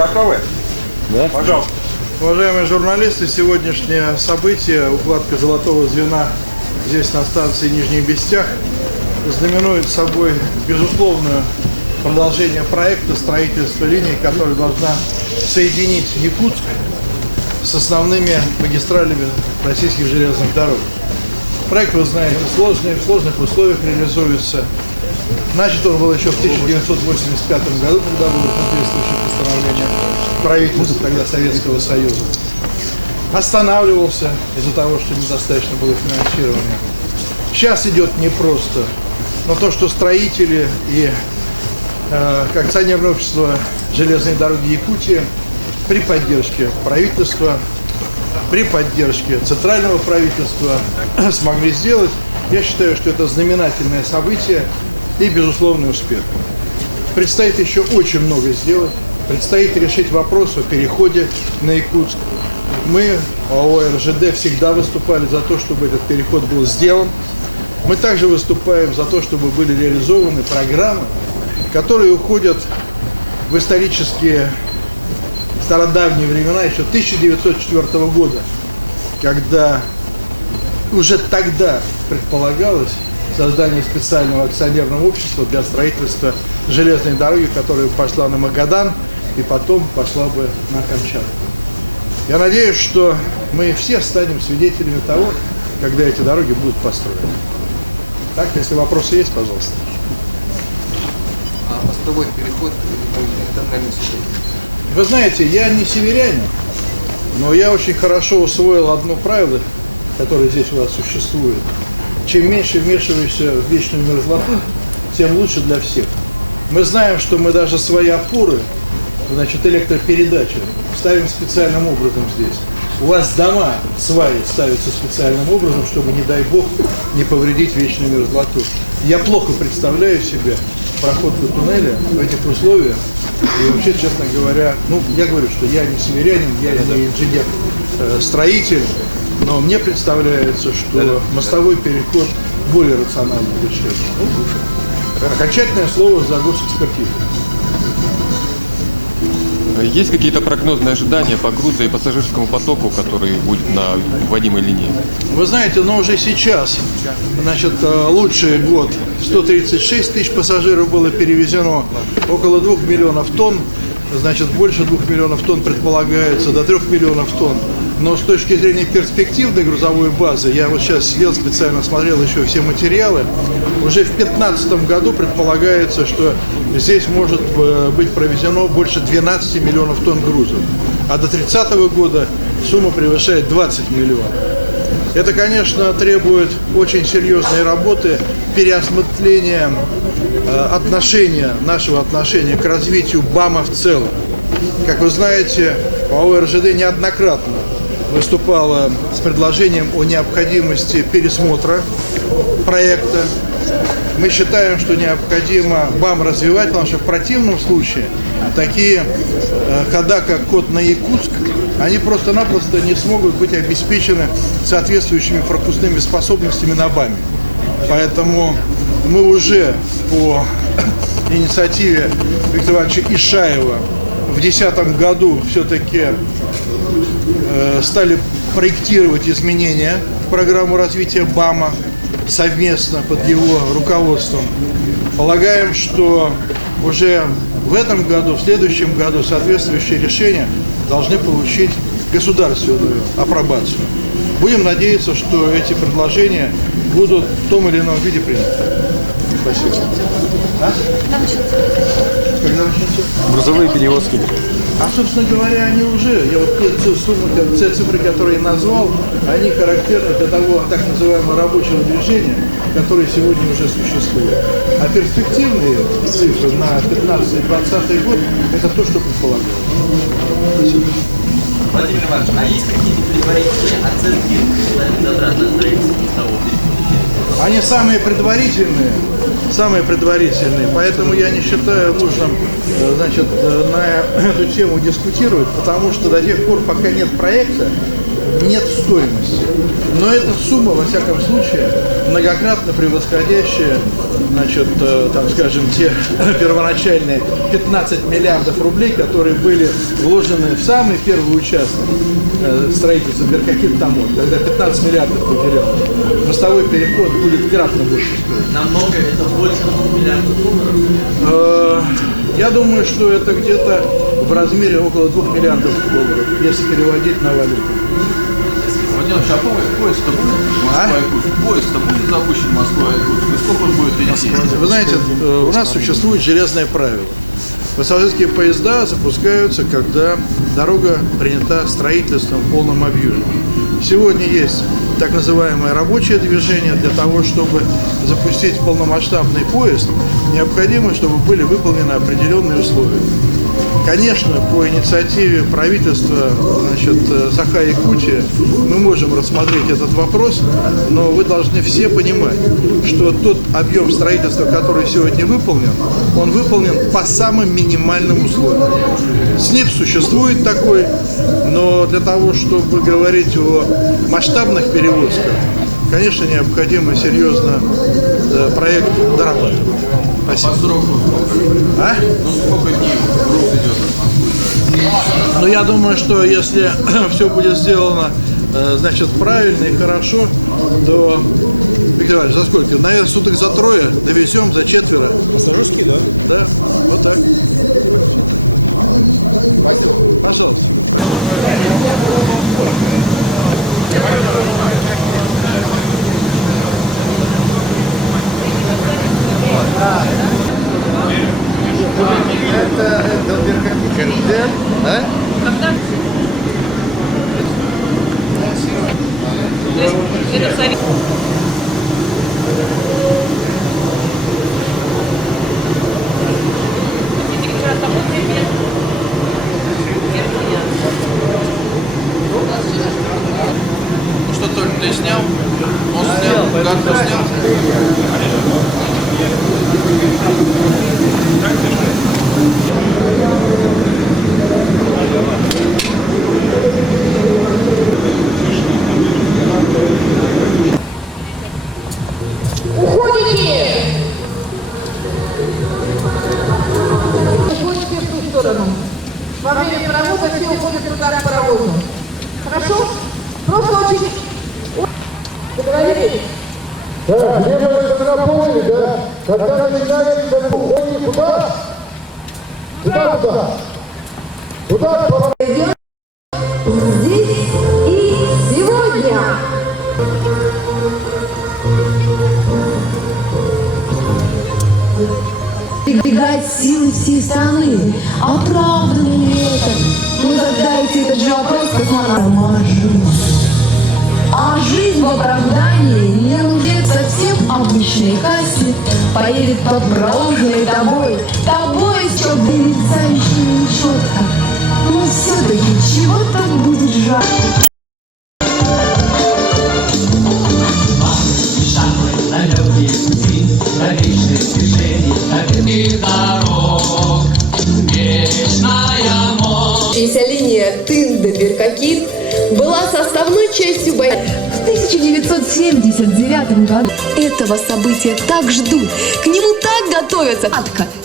готовы? Да? Пожалуйста. Уважаемые журналисты, сегодняшнее событие, укладка золотого звена здесь на станции Нижний Бестях, знаменует собой безусловное продолжение проекта строительства линии, которая должна соединить Якутск с основными магистралями российских железных дорог. Проект, вы знаете, сложный, в сложных условиях реализуется. Начат он был еще в 1985 году, когда было соответствующее постановление правительства тогда Советского Союза. Останавливался из-за того, что недостаточно было финансирования. Сейчас идет непросто, но то, что строители и акционерное общество железной дороги Якутии при поддержке правительства, при поддержке центрального правительства смогли сделать, я считаю, что это знаменательное событие и безусловный успех. Предстоит еще очень много сделать. Предстоит решить вопрос о переходе на Якутск. Мы, ОАО РЖД, всегда выступали за то, чтобы этот переход был сделан. Мы также выступаем за то, чтобы были реализованы программы, которые уходят в исторические стародавние времена, еще 1904 года, когда уже тогда предполагалось создание специального акционерного общества для строительства железной дороги, которая пошла на Магадан и потом пошла бы на Камчатку. Я надеюсь, что мы все станем свидетелями того, когда эти дороги будут построены. Так, если вопросы есть, пожалуйста. А мостовой переход в тоннельный сюжет? Вы знаете, я не северянин, но я очень хорошо усвоил одно правило, которое здесь у вас существует. Чем меньше вмешиваешься в вечную мерзлоту, тем лучше для всех. Мы знаем, что мы даже свои опоры, значит, электропередачи, ставим специальным образом здесь. У вас дома, сваи ставятся специальным образом, чтобы, не дай бог, не повредить вечную мерзлоту. Я плохо представляю себе проходку туннеля в этих условиях. И вообще, честно говоря, я говорю, что я не северянин, я не инженер-строитель, но мне представляется, что мостовой переход более рациональное решение. Окончательное слово за госэкспертизой. Есть какие-то прогнозные ожидания по грузу и пассажирскому потоку, который будет на вводимой линии? Вы знаете, но уже сейчас, значит, лучший год, 136 тысяч пассажиров было перевезено, около 2 миллионов тонн, значит, больше 2 миллионов тонн предполагается, до 3 миллионов тонн. Но с точки зрения перспективной грузовой базы, я вот сейчас сидел специально, смотрел еще все материалы, уже в 2015 году предполагается, что здесь может быть провезено больше 12 миллионов тонн грузов. А до 30 года сумма превышает 20 миллионов. Это, конечно, требует очень серьезной работы, переосмысления нашего отношения к развитию БАМа в целом. Как вы знаете, ОАО РЖД неоднократно выступала с предложением о необходимости пересмотра проекта. Мы считаем, что необходимо БАМ развивать, потому что в противном случае такие хода, как Кот на Якутск, они просто-напросто не смогут быть обеспечены соответствующими пропускными способностями на БАМе. Поэтому мы уже по инициативе Виктора Ивановича Ишаева в 2010 году все-таки стали проектировать изменения в программу развития БАМа совместно под его руководством. Полагаем, что уже в этом году, в следующем году соответствующие решения должны получить государственную апробацию. Будем надеяться, что эти предложения будут в том или ином виде приняты. Спасибо. Когда начнется? Грузовые перевозки. А, собственно говоря, они уже, те цифры, которые я назвал, они характерны для того так называемого рабочего движения, которое сегодня уже существует. А перспективные цифры на 15-20 год – это то, что предполагалось. Спасибо. Владимир Иванович, а есть какие-то предварительные оценки затрат на строительство мостового перехода? Они самые предварительные, поэтому я не считаю нужным, значит, на эту тему дискутировать, потому что до тех пор, пока нет проекта, нет стоимости. Но эта сумма, во всяком случае, многократно превосходящие, значит, там, скажем, те первоначальные 15 миллиардов рублей, которые были вложены в самый первый участок строительства Беркакит Тамот, когда 15 миллиардов потерял. Мостовой переход будет кратно больше стоить. Намного, это больше 2 миллиардов долларов. Я думаю, что это где-то в размере около 2 миллиардов долларов, если переводить на валюту. Владимир, а поезд-то будет Москва-Якутск? Поезд-то будет запущен Москва-Якутск? И сколько он будет идти? Вы знаете, у нас существует железное правило. Пассажирские поезда запускаются, когда дорога принята строительством в полном объеме. Сегодня есть так называемое рабочее движение. Для того, чтобы запустить полномасштабный поезд, необходимо, чтобы были выполнены определенные условия. Конечно, по инициативе правительства, значит, Саха-Якутии мы можем рассмотреть этот вопрос, но вы должны все понимать, что тот объем строительства, который сегодня выполнен, он выполнен по самым минимальным условиям. СНИП существует такой, но для того, чтобы говорить о масштабных перевозках, конечно, необходимо серьезно проект дорабатывать. Спасибо. По сроку сколько? А? Ну сколько дней груз идет от Москвы? Но я думаю, что если все будет сделано, значит, правильно и хорошо, то, Виктор Иванович, за сколько? Наверное, суток за трое довезем, за четверо. Пассажирский, да? Да, вот так. Спасибо. Пожалуйста. Что-то ты снял? Он снял, как-то снял. Во время паровоза все уходят рука на паровозу. Хорошо? Просто очень... Договорились? Да, двигается на поле, да. Когда не надо, когда уходит куда? Туда. Туда. Здесь и сегодня. Пригать силы всей страны. Оправдано ли это? Ну задайте этот же вопрос космонавтам. А жизнь в оправдании не нуждает совсем обычной кассе. Поедет по проложенной тобой стёк мерцающий нечетко. Но все-таки чего-то будет жаль. На легкие пути, на вечное движение, на ветких дорог. Вечная мощь. Линия Тында-Беркакит была составной частью боя. В 1979 году Этого события так ждут, к нему так готовятся.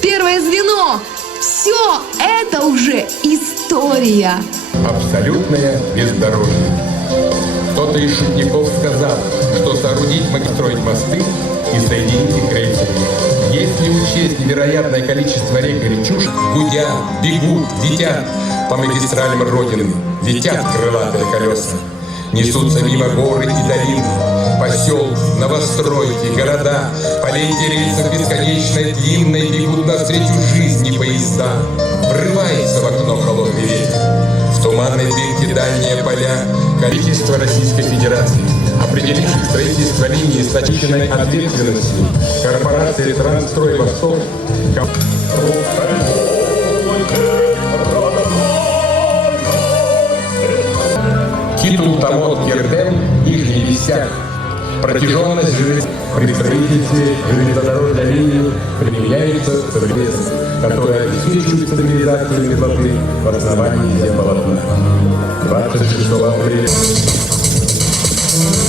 первое звено. Все это уже история. Абсолютное бездорожье. Кто-то из шутников сказал, что соорудить построить мосты и соединить Украину. Если учесть невероятное количество рек и речушек, гудя, бегут, летят по магистралям Родины, летят крылатые колеса. Несутся мимо горы и долины, поселки, новостройки, города, по ленте рельсов бесконечной длинной бегут навстречу жизни поезда. Врывается в окно холодный ветер, в туманной дымке дальние поля. правительство Российской Федерации определили строительство линии с Отечественной ответственностью корпорации «Трансстрой Восток». Титул Тамот Кердем, Нижний Вестях. Протяженность при строительстве железнодорожной линии применяются завесы, которые обеспечивают стабилизацию мерзлоты в основании земполотна. 26 апреля.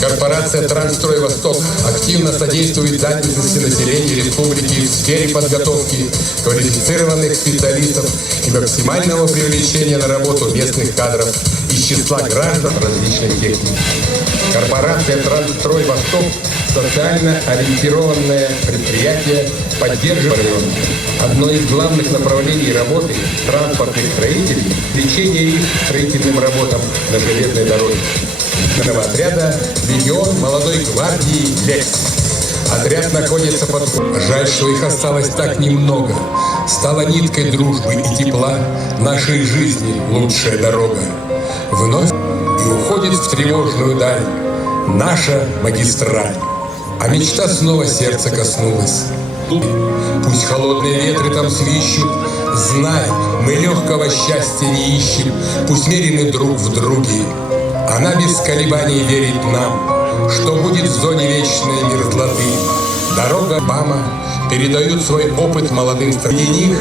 Корпорация «Трансстрой Восток» активно содействует занятости населения республики в сфере подготовки квалифицированных специалистов и максимального привлечения на работу местных кадров из числа граждан различной техники. Корпорация «Трансстрой Восток» – социально ориентированное предприятие, поддерживаемое. Одно из главных направлений работы транспортных строителей – включение их к строительным работам на железной дороге. Отряда «Легион молодой гвардии «Лекс». Отряд находится под... Жаль, что их осталось так немного. Стала ниткой дружбы и тепла нашей жизни лучшая дорога. Вновь и уходит в тревожную даль наша магистраль. А мечта снова сердца коснулась. Пусть холодные ветры там свищут, знай, мы легкого счастья не ищем. Пусть мерены друг в друге. Она без колебаний верит нам, что будет в зоне вечной мерзлоты. Дорога мама передают свой опыт молодым среди них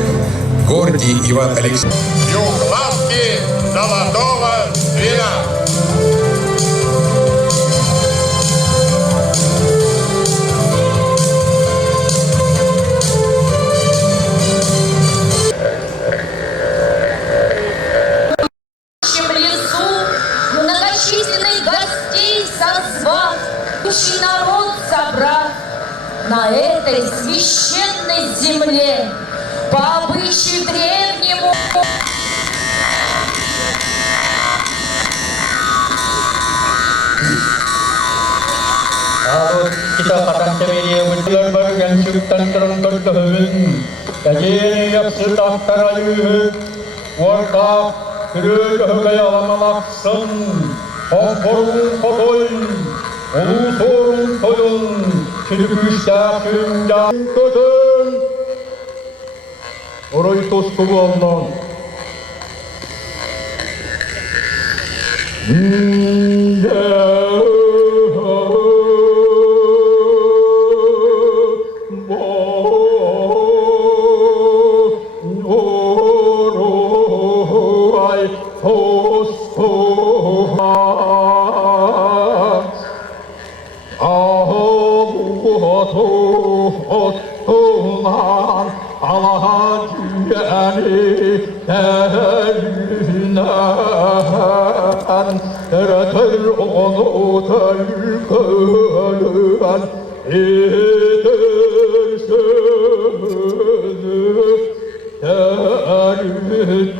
Гордий Иван Алексеевич. Юглавки золотого вина. Многочисленных гостей созвав, кучий народ собрав, на этой священной земле по обычаю древнему. Kalau kita katakan media benar barugan ciptaan terang kedahun, jadi yang sudah terayu, warta kerja gaya lama laksan, komporun kotoi, ulusorun toyun, çelişkiler tümden kadın, orayı toskubu Allah. Yaratır onu terkelen edersünü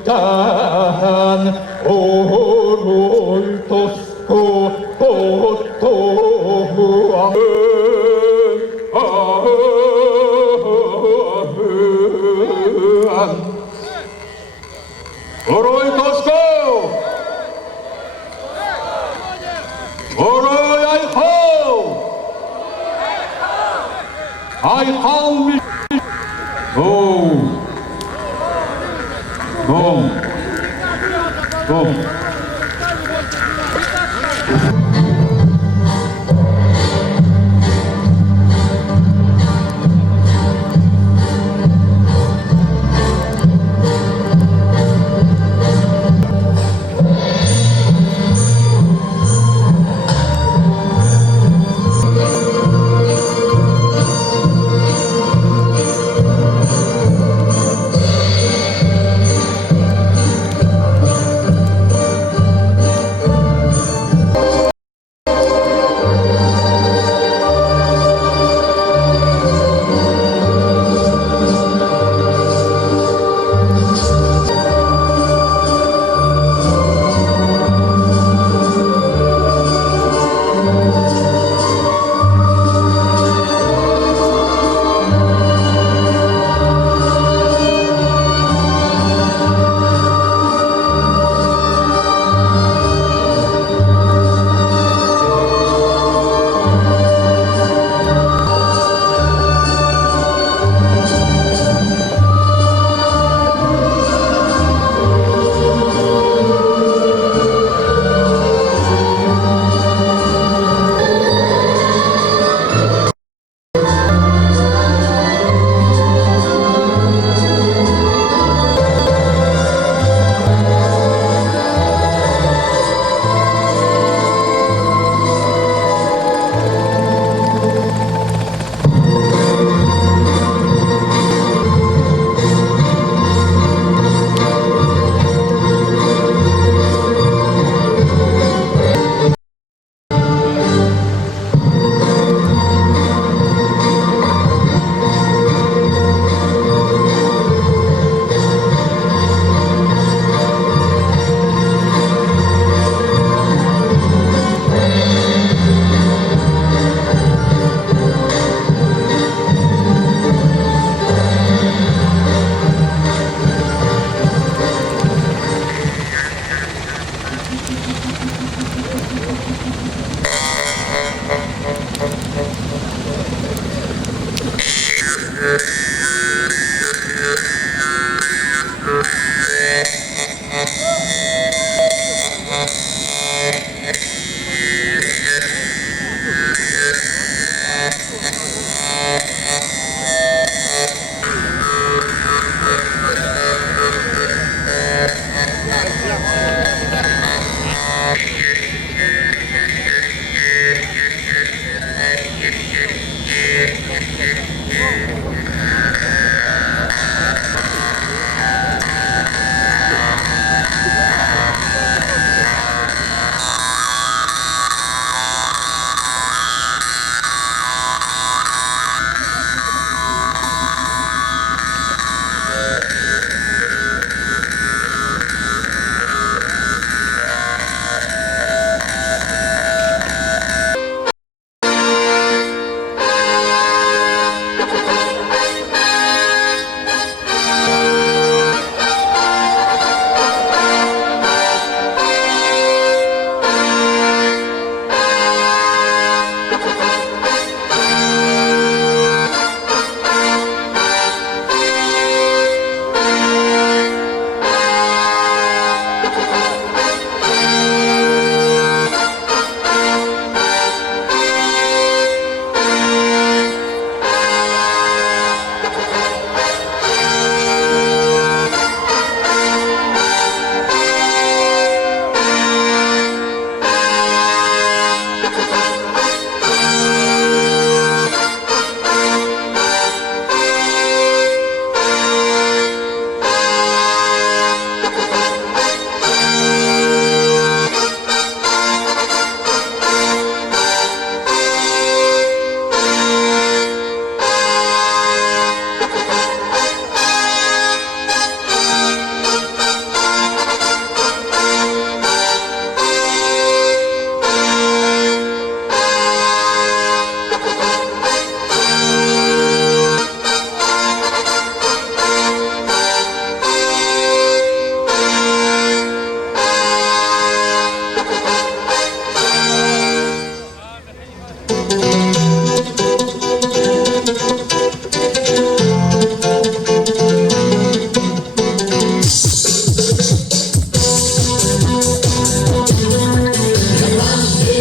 dertten oruy tosku totuğan oruy tosku Oroy ayhal! Ayhalmış! Oh! Bom! Bom!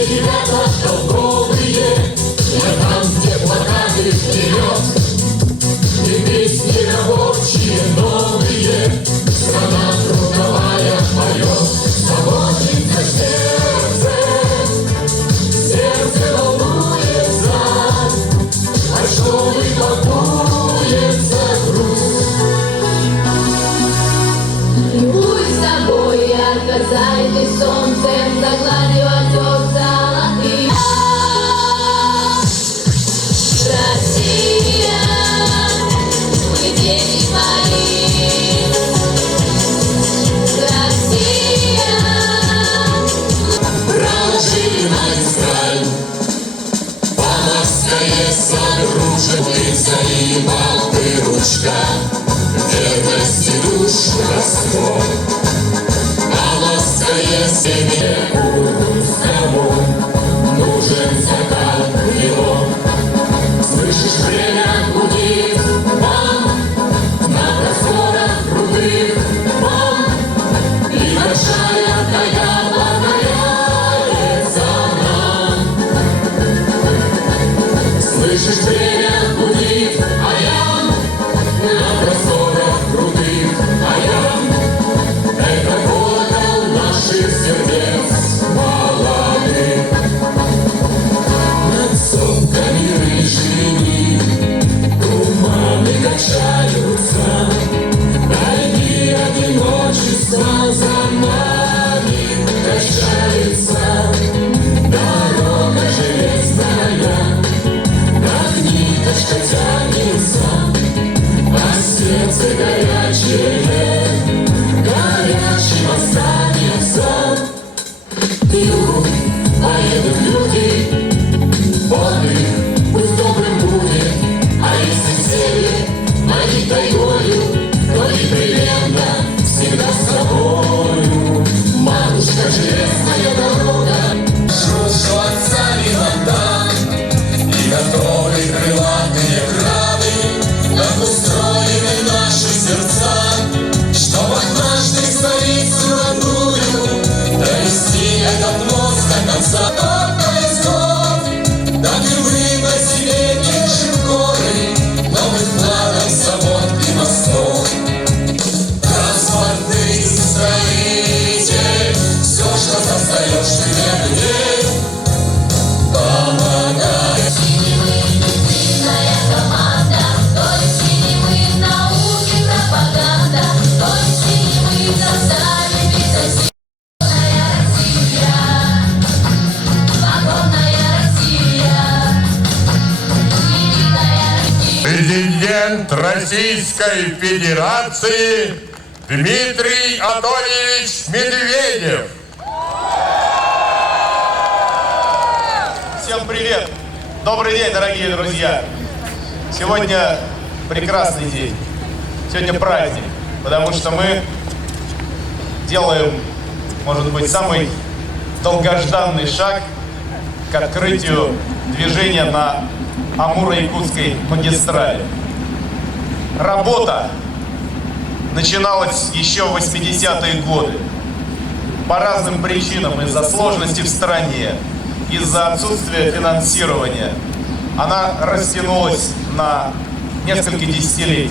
ребята толковые, я там, где плакаты вперед, и песни рабочие новые, страна трудовая поет, заботится сердце волнуется, большой пакуется груз. Любуюсь тобой, отказай ты солнцем, загладив отек золотых. Россия, мы дети твои. Россия. Проложили магистраль, Поморское содружит и взаимал выручка, верности душу раскол. Поморское семье Курбунскому нужен закат его. Слышишь, время гудит, бом, на просторах крутых, бом, и большая тайга покоряется нам. Слышишь, время гудит, аям, на просторах крутых, аям, это водал наших сердец молодых. Над сотками рыжими туманы качаются, тайги одиночества за нами качается. Дорога железная, как ниточка тянется, а сердце горячее, горячим останется. К югу поедут люди, отдых пусть добрым будет, а если север манит тайгою, то непременно всегда с собою. Матушка, железная дорога, шуршу отцами вода, и готовы крылатые краны, так устроены наши сердца, чтоб однажды столицу родную довести этот мост до конца. Так и выбросили держим горы новых планов, завод и мостов. Транспортный строитель, все, что создаешь ты для людей, помогай. Единая команда, то есть мы в науке пропаганда, то есть мы заставим биться. Президент Российской Федерации Дмитрий Анатольевич Медведев. Всем привет! Добрый день, дорогие друзья! Сегодня прекрасный день. Сегодня праздник, потому что мы делаем, может быть, самый долгожданный шаг к открытию движения на Амуро-Якутской магистрали. Работа начиналась еще в 80-е годы. По разным причинам, из-за сложности в стране, из-за отсутствия финансирования, она растянулась на несколько десятилетий.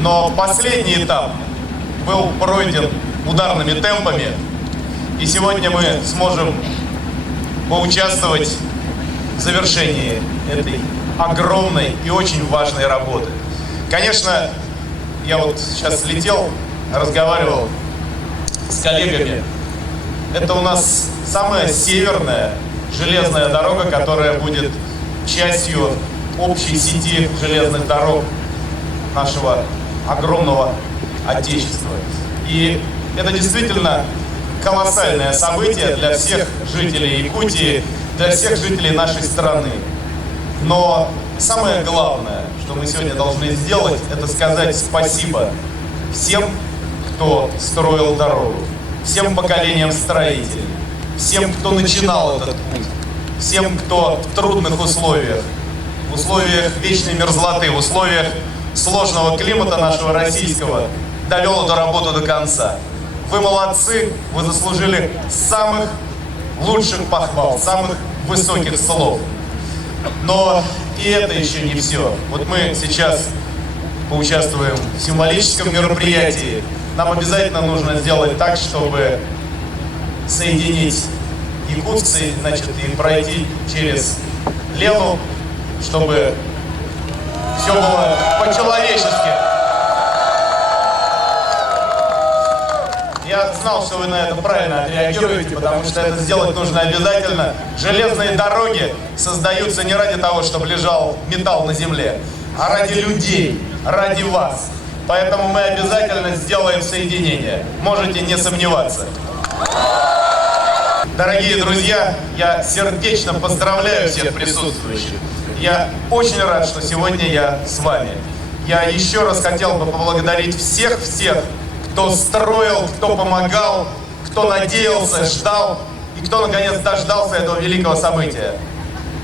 Но последний этап был пройден ударными темпами, и сегодня мы сможем поучаствовать в завершении этой огромной и очень важной работы. Конечно, я вот сейчас летел, разговаривал с коллегами. Это у нас самая северная железная дорога, которая будет частью общей сети железных дорог нашего огромного Отечества. И это действительно колоссальное событие для всех жителей Якутии, для всех жителей нашей страны. Но самое главное, что мы сегодня должны сделать, это сказать спасибо всем, кто строил дорогу, всем поколениям строителей, всем, кто начинал этот путь, всем, кто в трудных условиях, в условиях вечной мерзлоты, в условиях сложного климата нашего российского довел эту работу до конца. Вы молодцы, вы заслужили самых лучших похвал, самых высоких слов. Но и это еще не все. Вот мы сейчас поучаствуем в символическом мероприятии. Нам обязательно нужно сделать так, чтобы соединить якутцы, значит, и пройти через Лену, чтобы все было по-человечески. Я знал, что вы на это правильно отреагируете, потому что это сделать нужно обязательно. Железные дороги создаются не ради того, чтобы лежал металл на земле, а ради людей, ради вас. Поэтому мы обязательно сделаем соединение. Можете не сомневаться. Дорогие друзья, я сердечно поздравляю всех присутствующих. Я очень рад, что сегодня я с вами. Я еще раз хотел бы поблагодарить всех-всех, кто строил, кто помогал, кто надеялся, ждал и кто наконец дождался этого великого события.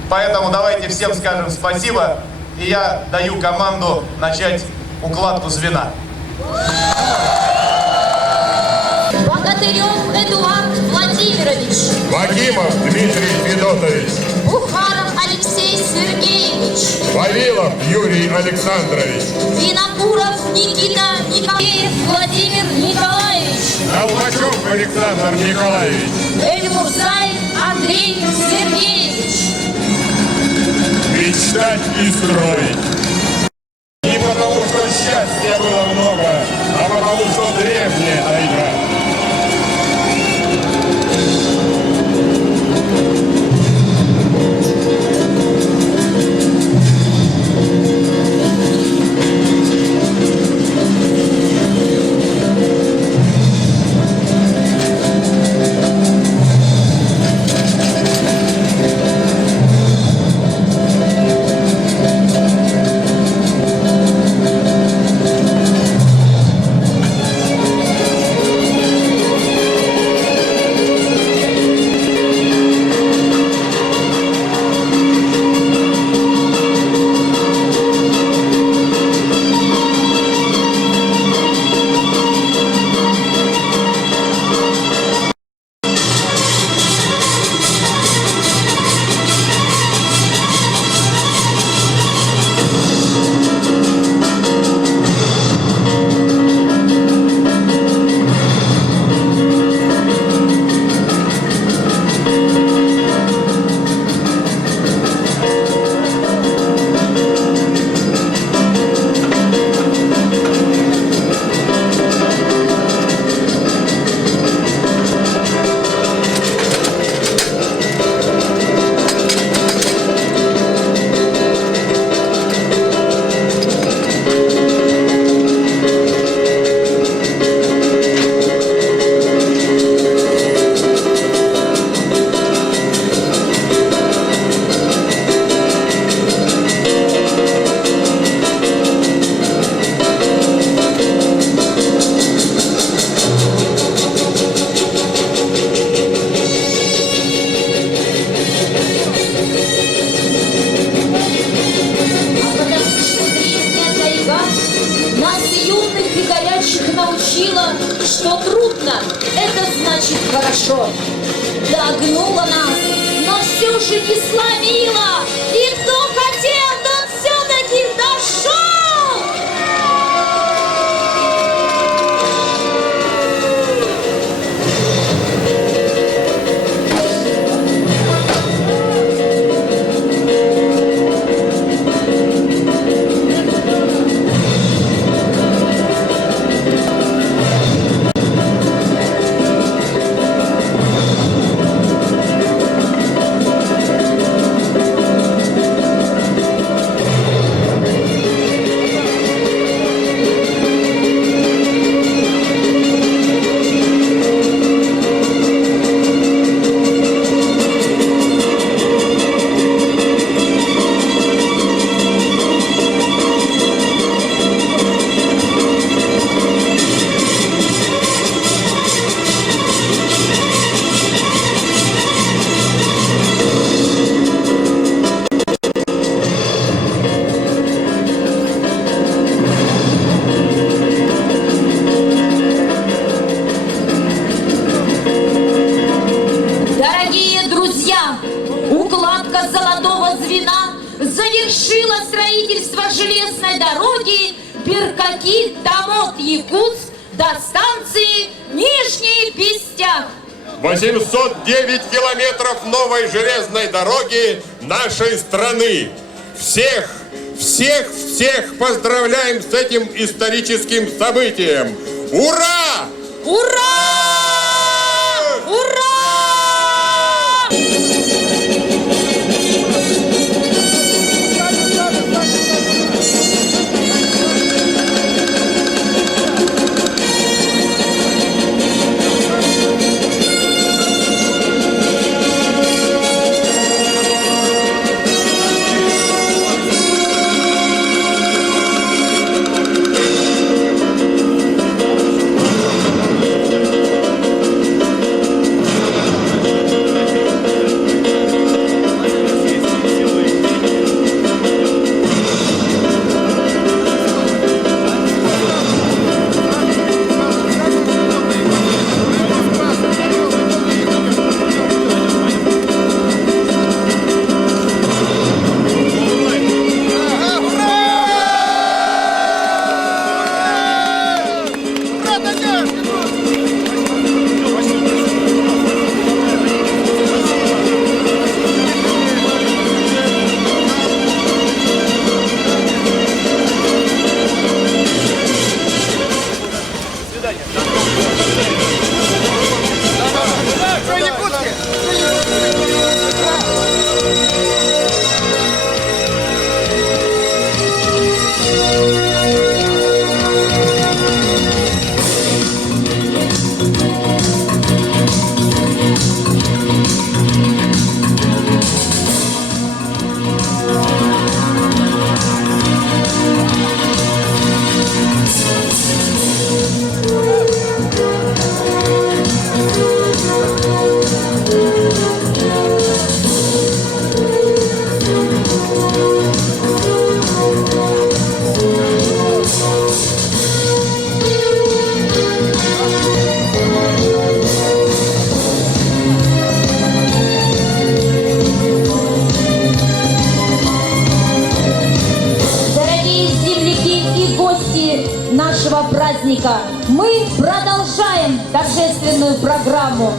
Поэтому давайте всем скажем спасибо, и я даю команду начать укладку звена. Богатырев Эдуард Владимирович. Вагимов Дмитрий Федотович. Бухаров Алексей Сергеевич. Вавилов Юрий Александрович. Винокуров Никита Николаевич. Владимир Николаевич. Алвачук Александр Николаевич. Эльмурзаев Андрей Сергеевич. Мечтать и строить. Не потому, что счастья было много, а потому, что древняя игра. укладка золотого звена завершила строительство железной дороги Перкаки-Тамот-Якутск до станции Нижний Пестях. 809 километров новой железной дороги нашей страны. Всех поздравляем с этим историческим событием. Ура! Ура! Ура! Мы продолжаем торжественную программу.